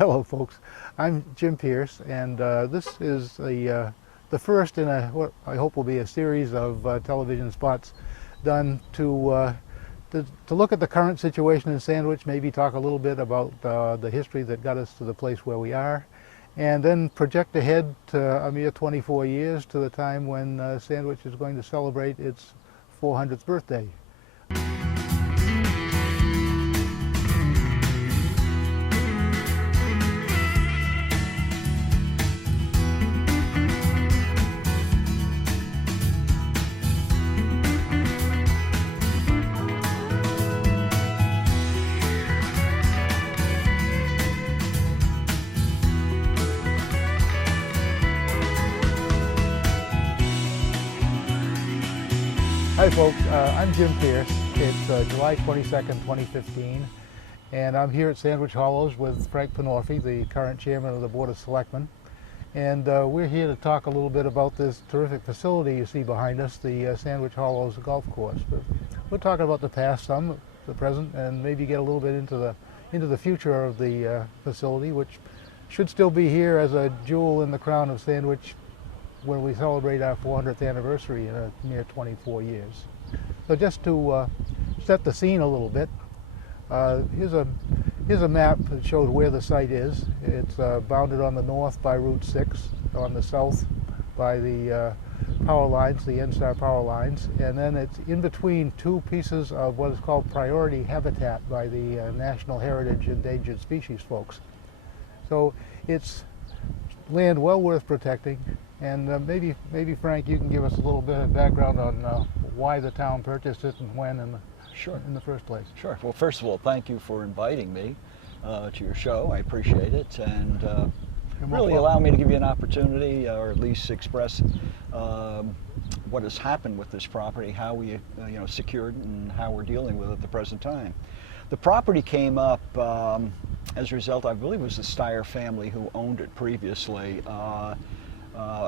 Hello, folks. I'm Jim Pierce, and this is the first in what I hope will be a series of television spots done to look at the current situation in Sandwich, maybe talk a little bit about the history that got us to the place where we are, and then project ahead to a mere 24 years to the time when Sandwich is going to celebrate its 400th birthday. Hi folks, I'm Jim Pierce. It's July 22nd, 2015, and I'm here at Sandwich Hollows with Frank Panorffi, the current chairman of the Board of Selectmen. And we're here to talk a little bit about this terrific facility you see behind us, the Sandwich Hollows Golf Course. But we're talking about the past, some, the present, and maybe get a little bit into the future of the facility, which should still be here as a jewel in the crown of Sandwich when we celebrate our 400th anniversary in a mere 24 years. So just to set the scene a little bit, here's a map that shows where the site is. It's bounded on the north by Route 6, on the south by the power lines, the N-Star power lines, and then it's in between two pieces of what is called priority habitat by the National Heritage Endangered Species folks. So it's land well worth protecting. And maybe Frank, you can give us a little bit of background on why the town purchased it and when in the first place. Sure. Well, first of all, thank you for inviting me to your show. I appreciate it, and really allow me to give you an opportunity, or at least express what has happened with this property, how we secured it, and how we're dealing with it at the present time. The property came up as a result, I believe it was the Steyer family who owned it previously.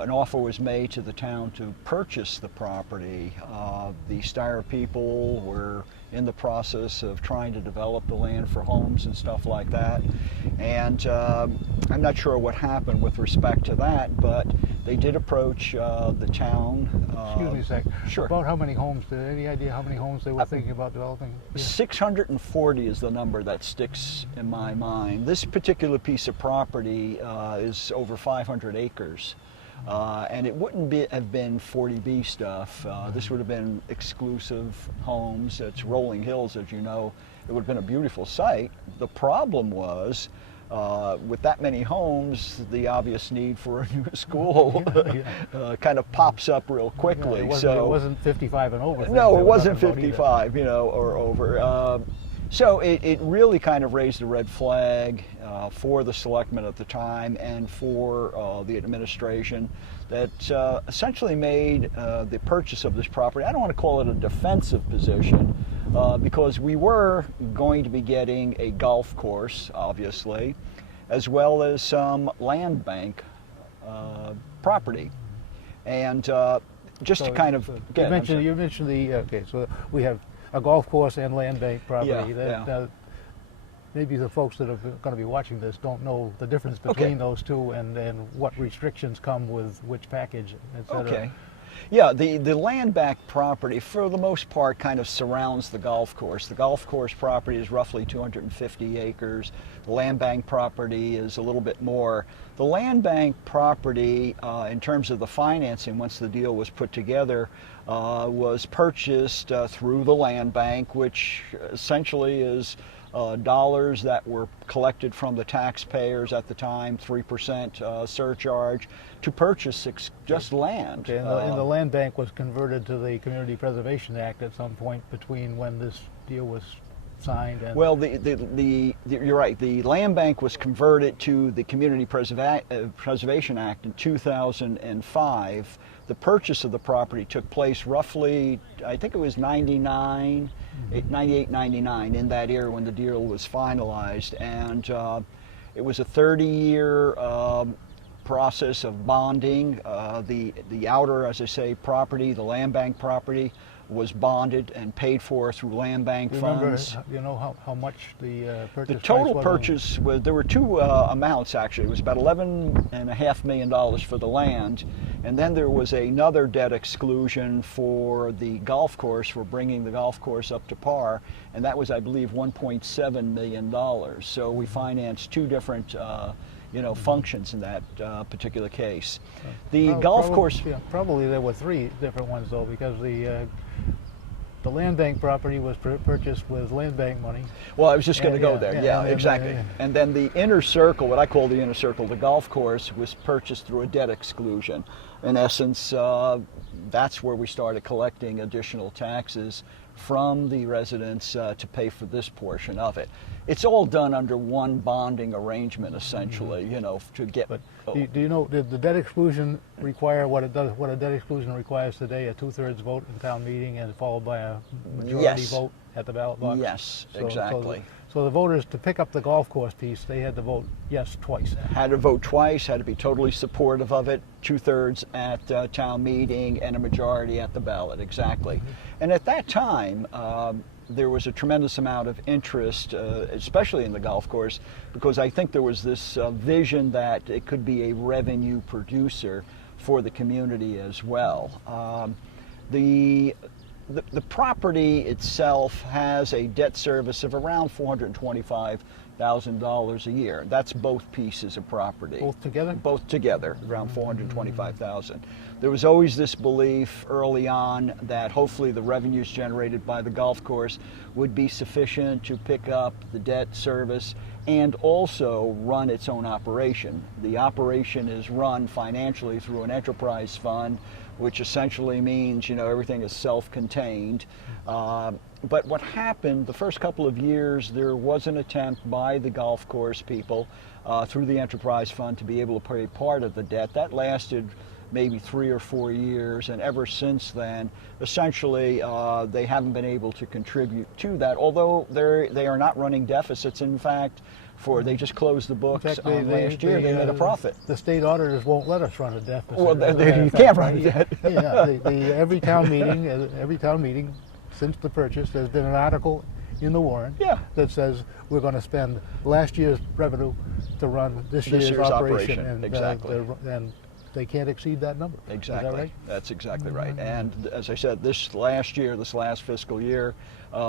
An offer was made to the town to purchase the property. The Steyer people were in the process of trying to develop the land for homes and stuff like that. And I'm not sure what happened with respect to that, but they did approach the town. Excuse me a sec. Sure. About how many homes, any idea how many homes they were thinking about developing? Yeah. 640 is the number that sticks in my mind. This particular piece of property is over 500 acres. And it wouldn't have been 40B stuff. This would have been exclusive homes. It's rolling hills, as you know. It would have been a beautiful site. The problem was, with that many homes, the obvious need for a new school kind of pops up real quickly. Yeah, it wasn't 55 and over. No, it wasn't 55, or over. So it really kind of raised a red flag for the selectmen at the time and for the administration that essentially made the purchase of this property, I don't want to call it a defensive position, because we were going to be getting a golf course, obviously, as well as some land bank property. And just to kind of... You mentioned the, okay, so we have a golf course and land bank property. Maybe the folks that are going to be watching this don't know the difference between those two and what restrictions come with which package, etc. Okay. Yeah, the land bank property, for the most part, kind of surrounds the golf course. The golf course property is roughly 250 acres. The land bank property is a little bit more. The land bank property, in terms of the financing, once the deal was put together, was purchased through the land bank, which essentially is dollars that were collected from the taxpayers at the time, 3% surcharge, to purchase just land. Okay, and the land bank was converted to the Community Preservation Act at some point between when this deal was signed and... Well, you're right. The land bank was converted to the Community Preservation Act in 2005. The purchase of the property took place roughly, I think it was 98, 99, in that year when the deal was finalized. And it was a 30-year process of bonding. The outer, as I say, property, the land bank property, was bonded and paid for through land bank funds. You know how much the purchase The total price was? purchase was, there were two amounts actually. It was about $11.5 million for the land, and then there was another debt exclusion for the golf course, for bringing the golf course up to par, and that was, I believe, $1.7 million. So we financed two different functions in that particular case. The golf course... Yeah, probably there were three different ones though, because the land bank property was purchased with land bank money. Well, I was just going to go there. Yeah, exactly. And then the inner circle, what I call the inner circle, the golf course, was purchased through a debt exclusion. In essence, that's where we started collecting additional taxes from the residents to pay for this portion of it. It's all done under one bonding arrangement, essentially, to get... But do you know, did the debt exclusion require what it does? What a debt exclusion requires today, a 2/3 vote in town meeting and followed by a majority vote at the ballot box? Yes, exactly. So the voters, to pick up the golf course piece, they had to vote yes twice. Had to vote twice, had to be totally supportive of it, 2/3 at town meeting and a majority at the ballot, exactly. And at that time, there was a tremendous amount of interest, especially in the golf course, because I think there was this vision that it could be a revenue producer for the community as well. The property itself has a debt service of around $425,000 a year. That's both pieces of property. Both together? Both together, around $425,000. There was always this belief early on that hopefully the revenues generated by the golf course would be sufficient to pick up the debt service and also run its own operation. The operation is run financially through an enterprise fund, which essentially means, everything is self-contained. But what happened the first couple of years, there was an attempt by the golf course people through the enterprise fund to be able to pay part of the debt. That lasted maybe 3 or 4 years, and ever since then, essentially, they haven't been able to contribute to that, although they are not running deficits. In fact, they just closed the books on last year. They made a profit. The state auditors won't let us run a deficit. Well, you can't run a debt. Every town meeting since the purchase, there's been an article in the warrant that says we're going to spend last year's revenue to run this year's operation. And, exactly. And they can't exceed that number. Exactly. Is that right? That's exactly right. And as I said, this last fiscal year,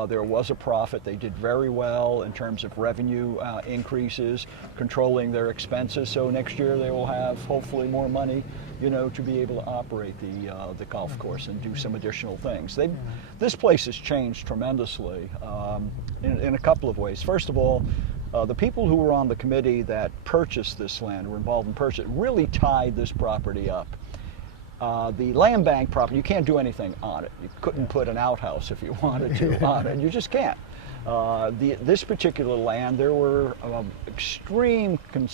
there was a profit. They did very well in terms of revenue increases, controlling their expenses. So next year they will have hopefully more money, to be able to operate the golf course and do some additional things. This place has changed tremendously in a couple of ways. First of all, the people who were on the committee that purchased this land, were involved in purchase, really tied this property up. The land bank property, you can't do anything on it. You couldn't put an outhouse if you wanted to on it. You just can't. This particular land, there were extreme in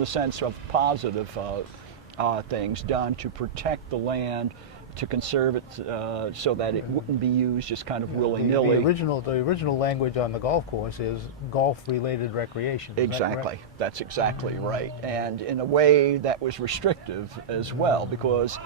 the sense of positive things done to protect the land, to conserve it so that it wouldn't be used just kind of willy-nilly. The original language on the golf course is golf-related recreation. Exactly. That's exactly right. And in a way that was restrictive as well, because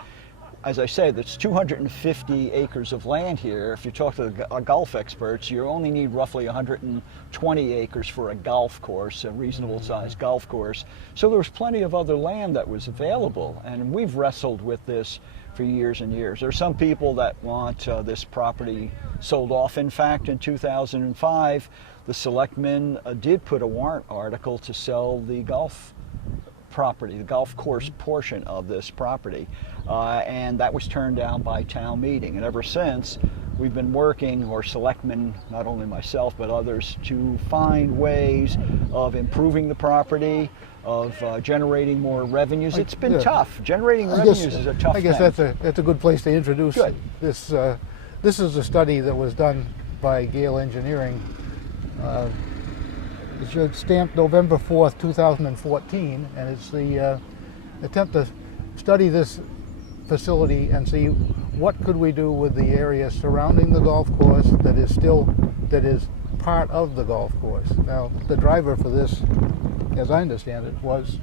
as I said, there's 250 acres of land here. If you talk to the golf experts, you only need roughly 120 acres for a golf course, a reasonable sized golf course. So there was plenty of other land that was available, and we've wrestled with this for years and years. There are some people that want this property sold off. In fact, in 2005, the selectmen did put a warrant article to sell the golf property, the golf course portion of this property, and that was turned down by town meeting. And ever since, we've been working, or selectmen, not only myself but others, to find ways of improving the property, of generating more revenues. It's been tough. Generating revenues is a tough thing. I guess that's a good place to introduce this. This is a study that was done by Gale Engineering. It's stamped November 4th, 2014, and it's the attempt to study this facility and see what could we do with the area surrounding the golf course that is part of the golf course. Now, the driver for this, as I understand it, was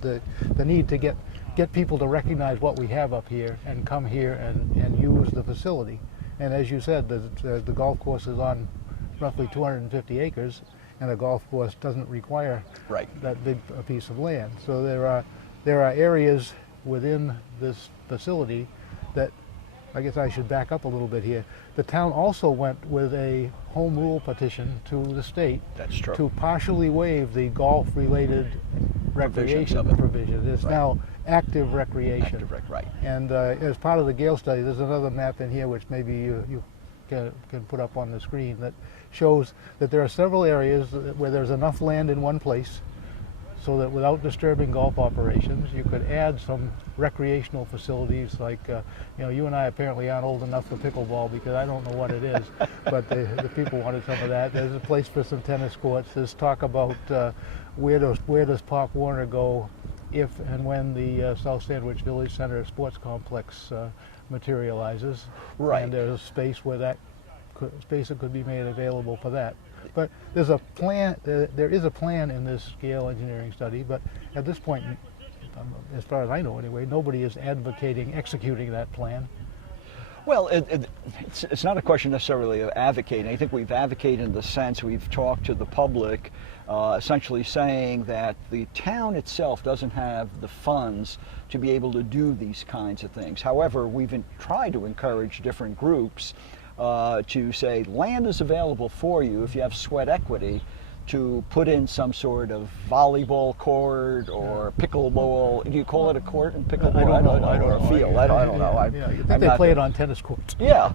the need to get people to recognize what we have up here and come here and use the facility. And as you said, the golf course is on roughly 250 acres, and a golf course doesn't require that big a piece of land. So there are areas within this facility that, I guess I should back up a little bit here. The town also went with a home rule petition to the state to partially waive the golf-related recreation provision. It's now active recreation. And as part of the Gale study, there's another map in here which maybe you can put up on the screen that shows that there are several areas where there's enough land in one place so that without disturbing golf operations, you could add some recreational facilities like, you and I apparently aren't old enough for pickleball because I don't know what it is, but the people wanted some of that. There's a place for some tennis courts. There's talk about where does Pop Warner go if and when the South Sandwich Village Center Sports Complex materializes. And there's space where that space that could be made available for that. But there's a plan. There is a plan in this scale engineering study, but at this point, as far as I know anyway, nobody is advocating executing that plan. Well, it's not a question necessarily of advocating. I think we've advocated in the sense we've talked to the public, essentially saying that the town itself doesn't have the funds to be able to do these kinds of things. However, we've tried to encourage different groups to say land is available for you if you have sweat equity to put in some sort of volleyball court or pickleball. Do you call it a court in pickleball? I don't know. Or a field. I don't know. I think they play it on tennis courts. Yeah.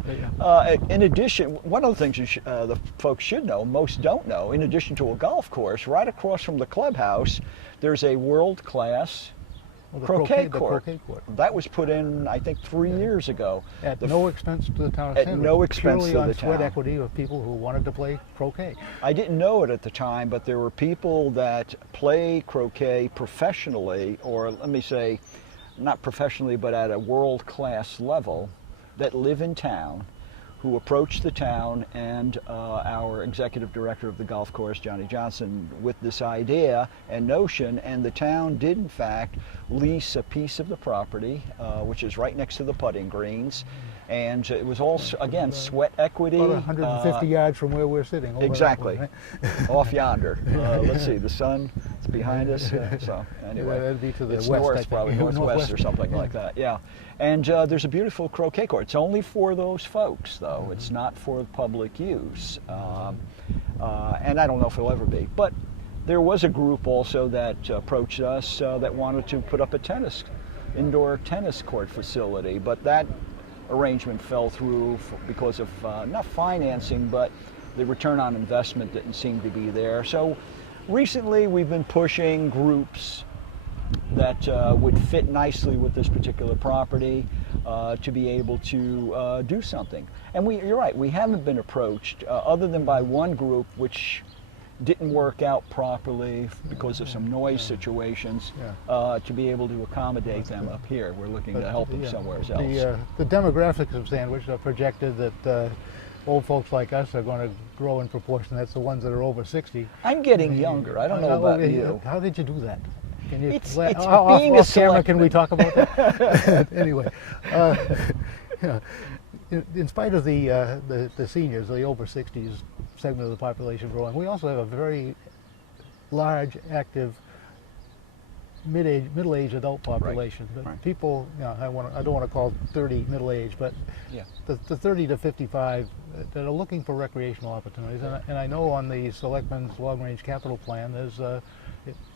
In addition, one of the things the folks should know, most don't know, in addition to a golf course, right across from the clubhouse, there's a world-class croquet court. That was put in, I think, 3 years ago. At no expense to the town of Sandwich. At no expense to the town. Purely on sweat equity of people who wanted to play croquet. I didn't know it at the time, but there were people that play croquet professionally, or let me say, not professionally, but at a world-class level, that live in town, who approached the town and our executive director of the golf course, Johnny Johnson, with this idea and notion, and the town did in fact lease a piece of the property, which is right next to the putting greens, and it was all, again, sweat equity. About 150 yards from where we're sitting. Exactly. One, right? Off yonder. Let's see, the sun is behind us, so anyway. That'd be to the it's west, north, probably northwest or something like that, yeah. And there's a beautiful croquet court. It's only for those folks, though. It's not for public use. And I don't know if it'll ever be. But there was a group also that approached us that wanted to put up a indoor tennis court facility. But that arrangement fell through because of not financing, but the return on investment didn't seem to be there. So recently we've been pushing groups that would fit nicely with this particular property to be able to do something. And you're right, we haven't been approached other than by one group which didn't work out properly because of some noise situations to be able to accommodate them up here. We're looking to help them somewhere else. The demographics of Sandwich are projected that old folks like us are going to grow in proportion. That's the ones that are over 60. I'm getting younger. I don't know about you. How did you do that? Can you it's being off camera, can we talk about that? Anyway, in spite of the seniors, the over 60s segment of the population growing, we also have a very large, active, middle-aged adult population. People, I don't want to call 30 middle-aged, but the 30 to 55 that are looking for recreational opportunities. And I know on the Selectmen's long-range capital plan, there's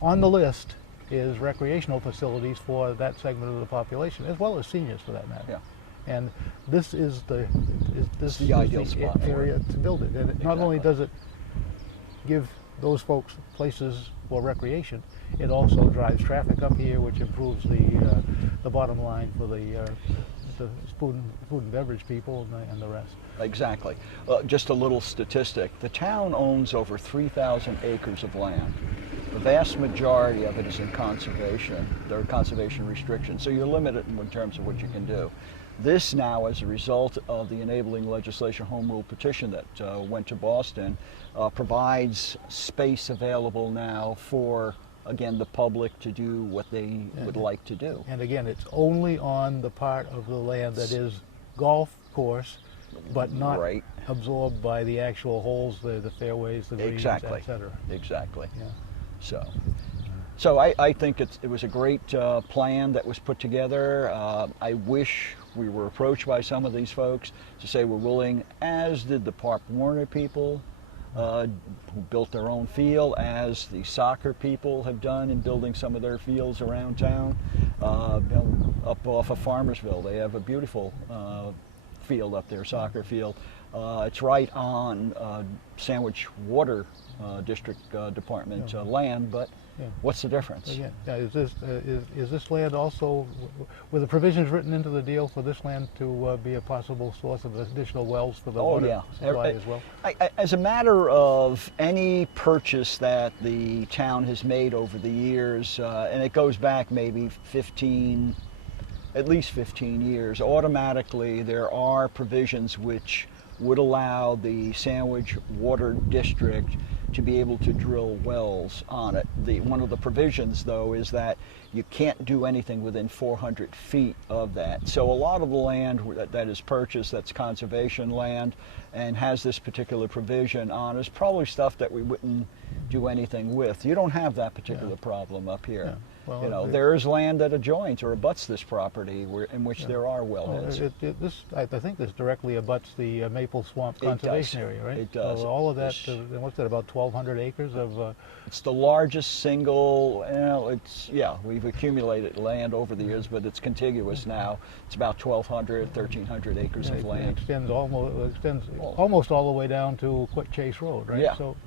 on the list is recreational facilities for that segment of the population, as well as seniors for that matter. And this is the ideal spot area to build it. And not only does it give those folks places for recreation, it also drives traffic up here, which improves the bottom line for the food and beverage people and the rest. Exactly. Just a little statistic. The town owns over 3,000 acres of land. The vast majority of it is in conservation. There are conservation restrictions, so you're limited in terms of what you can do. This now, as a result of the enabling legislation home rule petition that went to Boston, provides space available now for, again, the public to do what they would like to do. And again, it's only on the part of the land that is golf course but not right. absorbed by the actual holes, the fairways, the greens, Exactly. etc. Exactly. Yeah. So I think it was a great plan that was put together. I wish we were approached by some of these folks to say we're willing, as did the Park Warner people, who built their own field, as the soccer people have done in building some of their fields around town. Up off of Farmersville, they have a beautiful field up there, soccer field. It's right on Sandwich Water District Department land, but what's the difference? Again, is this land also, were the provisions written into the deal for this land to be a possible source of additional wells for the water supply as well? As a matter of any purchase that the town has made over the years, and it goes back maybe at least 15 years, automatically there are provisions which would allow the Sandwich Water District to be able to drill wells on it. One of the provisions, though, is that you can't do anything within 400 feet of that. So a lot of the land that is purchased, that's conservation land, and has this particular provision on, is probably stuff that we wouldn't do anything with. You don't have that particular problem up here. Yeah. Well, there is land that adjoins or abuts this property in which there are wellheads. I think this directly abuts the Maple Swamp Conservation Area, right? It does. So all of that, what's that, about 1,200 acres of? It's the largest single, we've accumulated land over the years, but it's contiguous now. It's about 1,200, 1,300 acres of land. It extends almost all the way down to Quick Chase Road, right? Yeah, so,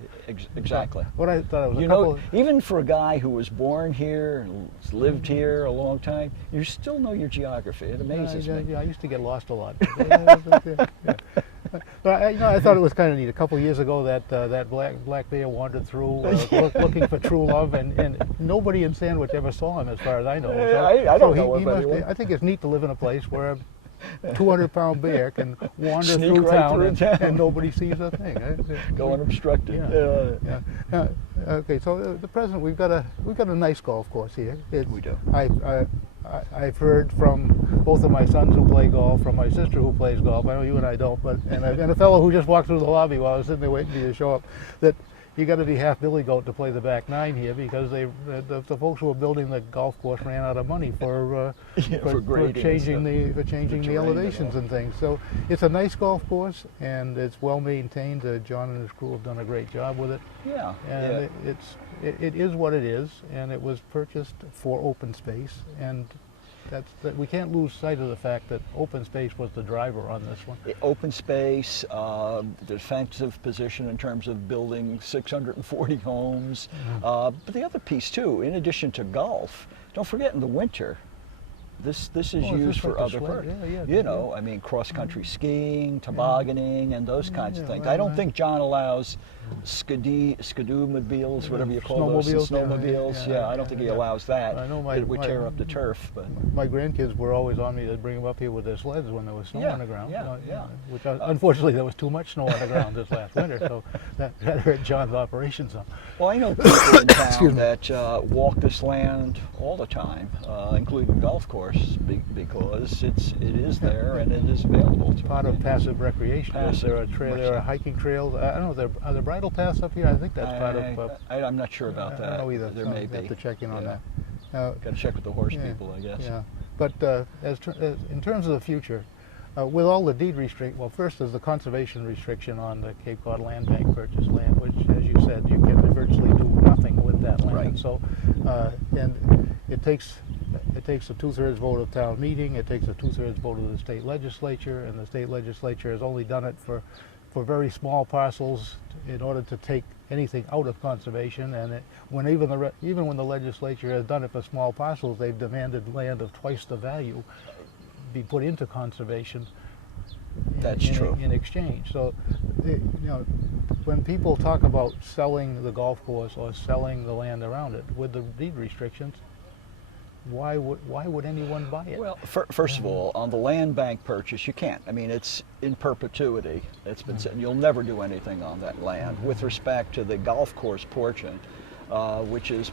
exactly. What I thought it was even for a guy who was born here and lived here a long time, you still know your geography. It amazes me. Yeah, I used to get lost a lot. But I thought it was kind of neat. A couple of years ago, that black bear wandered through looking for true love, and nobody in Sandwich ever saw him, as far as I know. I don't know of anyone. I think it's neat to live in a place where a 200-pound bear can wander Sneak through right town, and nobody sees a thing. Go unobstructed. Okay, so the present, we've got a nice golf course here. We do. I've heard from both of my sons who play golf, from my sister who plays golf. I know you and I don't, but and a fellow who just walked through the lobby while I was sitting there waiting for you to show up, that you got to be half billy goat to play the back nine here, because the folks who were building the golf course ran out of money for changing the elevations and things. So it's a nice golf course, and it's well maintained. John and his crew have done a great job with it. Yeah. And it is what it is, and it was purchased for open space, and we can't lose sight of the fact that open space was the driver on this one. Open space, defensive position in terms of building 640 homes. But the other piece too, in addition to golf, don't forget in the winter, this is used for other purposes. I mean, cross-country skiing, tobogganing, and those kinds of things. I don't think John allows skidoo-mobiles, whatever you call those, snowmobiles. I don't think he allows that. I know it would tear up the turf. But my grandkids were always on me to bring them up here with their sleds when there was snow on the ground. Which unfortunately there was too much snow on the ground this last winter, so that hurt John's operations some. Well, I know people in town that walk this land all the time, including the golf course, because it is there and it is available. It's part of passive recreation. There are hiking trails. I don't know. Are there bridle paths up here? I think that's part of. I'm not sure about that. I don't know either. There may be. Have to check in on that. Got to check with the horse people, I guess. Yeah, but in terms of the future, with all the deed first there's the conservation restriction on the Cape Cod Land Bank purchase land, which, as you said, you can virtually do nothing with that land. Right. So, and it takes a 2/3 vote of town meeting. It takes a 2/3 vote of the state legislature, and the state legislature has only done it for very small parcels in order to take anything out of conservation. And even when the legislature has done it for small parcels, they've demanded land of twice the value be put into conservation. That's true. In exchange. So, when people talk about selling the golf course or selling the land around it with the deed restrictions, why would anyone buy it? Well, first of all, on the land bank purchase, you can't. I mean, it's in perpetuity. It's been said. You'll never do anything on that land. With respect to the golf course portion, which is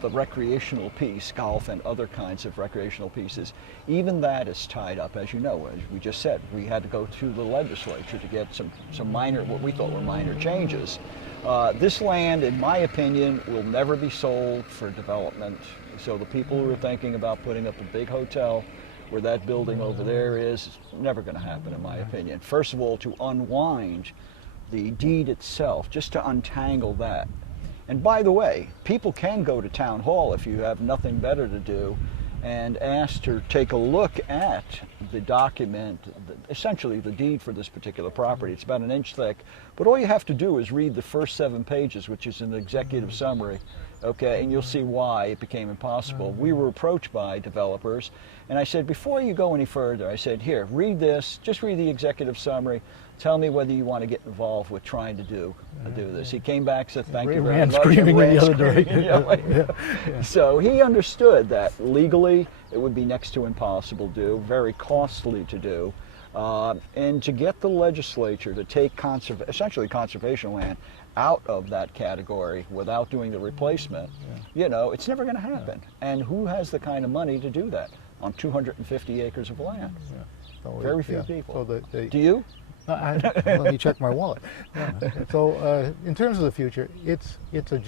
the recreational piece, golf and other kinds of recreational pieces, even that is tied up, as you know. As we just said, we had to go to the legislature to get some minor, what we thought were minor changes. This land, in my opinion, will never be sold for development. So the people who are thinking about putting up a big hotel where that building over there is, it's never going to happen, in my opinion. First of all, to unwind the deed itself, just to untangle that. And by the way, people can go to town hall if you have nothing better to do and ask to take a look at the document, essentially the deed for this particular property. It's about an inch thick, but all you have to do is read the first 7 pages, which is an executive summary, okay, and you'll see why it became impossible. We were approached by developers, and I said, before you go any further, I said, here, read this, just read the executive summary, tell me whether you want to get involved with trying to do this. He came back, said, thank you very much. Screaming in the other direction. So he understood that legally it would be next to impossible to do, very costly to do, and to get the legislature to take essentially conservation land out of that category without doing the replacement, you know, it's never going to happen. And who has the kind of money to do that on 250 acres of land? Very few people. So do you? Let me check my wallet. So in terms of the future, it's a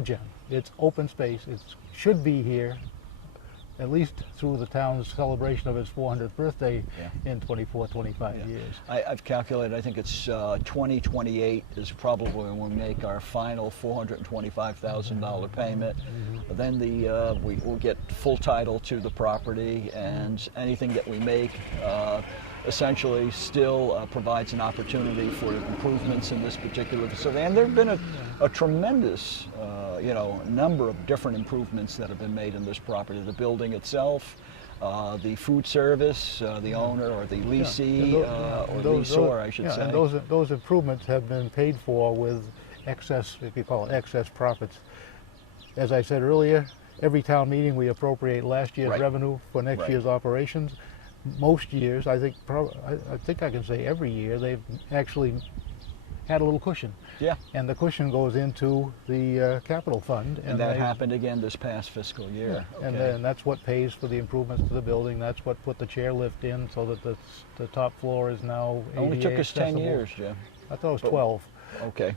gem. It's open space. It should be here at least through the town's celebration of its 400th birthday in 25 years. I've calculated, I think it's 2028 is probably when we make our final $425,000 payment. Then we will get full title to the property, and anything that we make essentially still provides an opportunity for improvements in this particular facility. And there have been a tremendous you know, number of different improvements that have been made in this property. The building itself, the food service, the owner or the leasee, or leaseor, I should say. And those improvements have been paid for with excess, if you call it excess profits. As I said earlier, every town meeting we appropriate last year's revenue for next year's operations. Most years, I think I can say every year, they've actually had a little cushion. Yeah. And the cushion goes into the capital fund. And that happened again this past fiscal year. Yeah. Okay. And that's what pays for the improvements to the building. That's what put the chairlift in so that the top floor is now ADA only took us accessible. 10 years, Jim. I thought it was 12. Okay.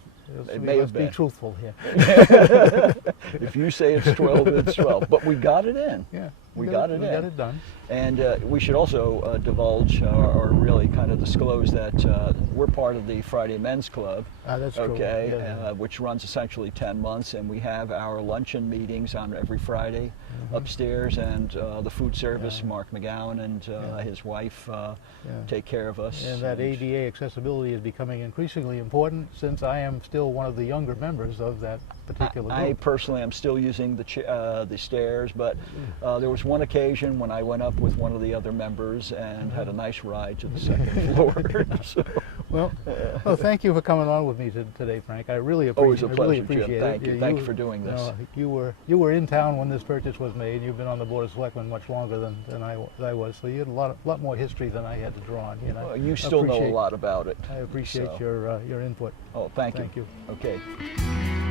It may have been. Be truthful here. If you say it's 12, it's 12. But we got it in. Yeah. We got it in. We got it done. And we should also divulge or really kind of disclose that we're part of the Friday Men's Club. That's true. Okay, yeah. Which runs essentially 10 months, and we have our luncheon meetings on every Friday upstairs, and the food service, Mark McGowan and his wife take care of us. And that ADA accessibility is becoming increasingly important since I am still one of the younger members of that particular group. I personally am still using the stairs, but there was one occasion when I went up with one of the other members and had a nice ride to the second floor. So, well, thank you for coming on with me today, Frank. I really appreciate it. Always a pleasure, really appreciate Jim. Thank you. Thank you for doing this. You were in town when this purchase was made. You've been on the Board of Selectmen much longer than I was, so you had a lot more history than I had to draw on. You still know a lot about it. I appreciate your input. Oh, thank you. Thank you. Okay.